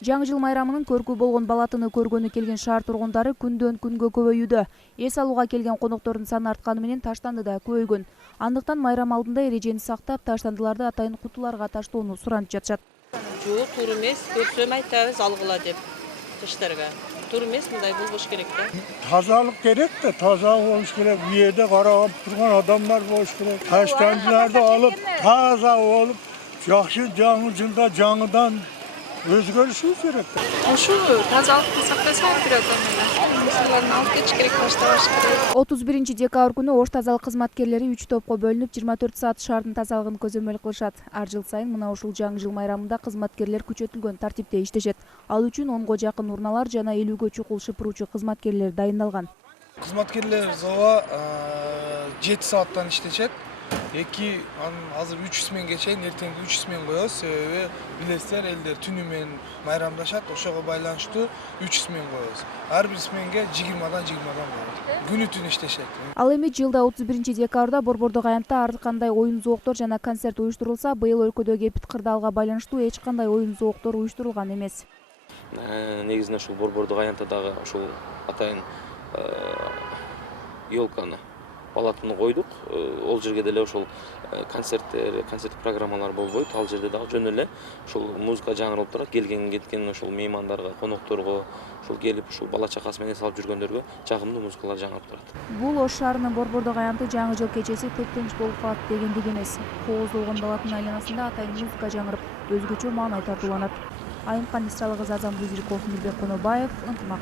Жаңы жыл майрамынын көркү болгон балатыны көргөнү келген шаар тургундары күндөн күнгө көбөйүүдө. Эс алууга келген коноктордун саны артканы менен таштанды да көбөйгөн. Андыктан майрам алдында эрежени сактап, таштандыларды атайын кутуларга таштоону суранып жатышат. Жок, туура эмес. Көрсөм айтабыз алгыла деп жаштарга. Туура эмес, мындай болбош керек да. Тазалык керек да, таза болуш керек. Бүйөдө карап турган адамдар болуш керек. Таштандыларды алып, таза болуп, жакшы жаңы жылда жаңыдан өзгөрүшү керек. Ошо тазалыкты сактаса бирок мисаларын алып кетиш керек, таштабаш керек. 31 декабрь күнү ош тазалык кызматкерлери 3 топко бөлүнүп 24 саат шаардын тазалыгын көзөмөл кылышат. Ар жыл сайын мына ушул жаңы жыл майрамында кызматкерлер күчөтүлгөн тартипте иштешет. Ал үчүн 10го жакын урналар жана 50гө чукул шыпыруучу кызматкерлер дайындалган. Кызматкерлер зоого 7 сааттан иштешет. Азыр 3 сменге чейин, эртеңки 3 смен коебуз. Себеби билесиздер, элдер түнү менен майрамдашат, ошого байланыштуу 3 смен коебуз. Ар бир сменге 20дан коебуз. Күнү түн иштешет. Ал эми жылда 31 декабрда борбордук аянтта ар кандай оюн зооктор жана концерт уюштурулса, быйыл өлкөдөгү эпид кырдаалга байланыштуу эч кандай оюн зооктор уюштурулган эмес. Негизинен ушул борбордук аянтта дагы ушул атайын ёлканы балатыны койдук. Ол жерге деле ошол концерт программалар болбойт. Ал жерде дагы жөн эле ушул музыка жаңырылып турат. Келген кеткен ошол меймандарга, конокторго, ушул келип ушул бала чакасы менен салып жүргөндөргө жагымдуу музыкалар жаңырып турат. Бул Ош шаарынын борбордук аянты жаңы жыл кечеси тып-тынч болуп калат дегендик эмес. Кооздолгон балатынын айланасында атайын музыка жаңырып, өзгөчө маанай тартууланат. Айымкан Исралыгыз, Азам Бузирков, Мирбек Конобаев, ынтымак.